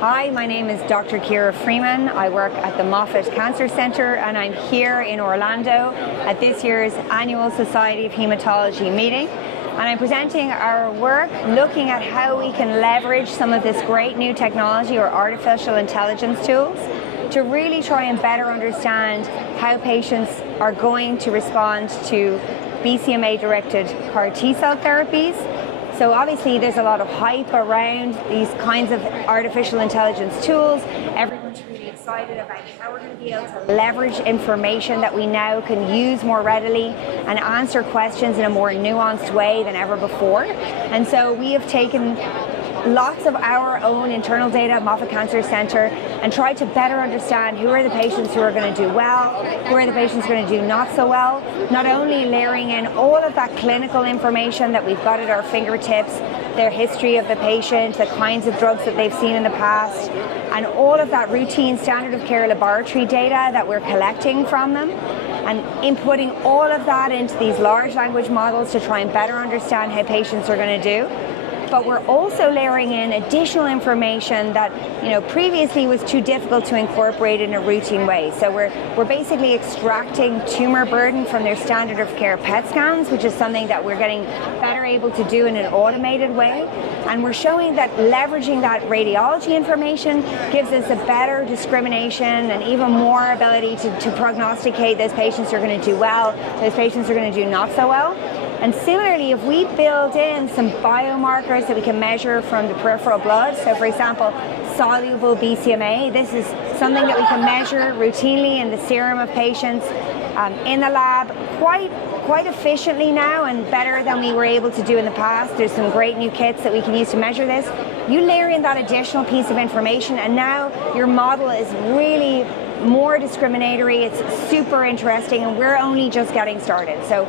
Hi, my name is Dr. Ciara Freeman. I work at the Moffitt Cancer Center and I'm here in Orlando at this year's annual Society of Hematology meeting. And I'm presenting our work looking at how we can leverage some of this great new technology or artificial intelligence tools to really try and better understand how patients are going to respond to BCMA-directed CAR-T cell therapies. So obviously there's a lot of hype around these kinds of artificial intelligence tools. Everyone's really excited about how we're going to be able to leverage information that we now can use more readily and answer questions in a more nuanced way than ever before. And so we have taken lots of our own internal data at Moffitt Cancer Center and tried to better understand who are the patients who are going to do well, who are the patients who are going to do not so well, not only layering in all of that clinical information that we've got at our fingertips, their history of the patient, the kinds of drugs that they've seen in the past, and all of that routine standard of care laboratory data that we're collecting from them, and inputting all of that into these large language models to try and better understand how patients are going to do. But we're also layering in additional information that, previously was too difficult to incorporate in a routine way. So we're basically extracting tumor burden from their standard of care PET scans, which is something that we're getting better able to do in an automated way. And we're showing that leveraging that radiology information gives us a better discrimination and even more ability to prognosticate those patients who are going to do well, those patients who are going to do not so well. And similarly, if we build in some biomarkers that we can measure from the peripheral blood, so for example, soluble BCMA, this is something that we can measure routinely in the serum of patients in the lab quite efficiently now and better than we were able to do in the past. There's some great new kits that we can use to measure this. You layer in that additional piece of information and now your model is really more discriminatory, it's super interesting, and we're only just getting started. So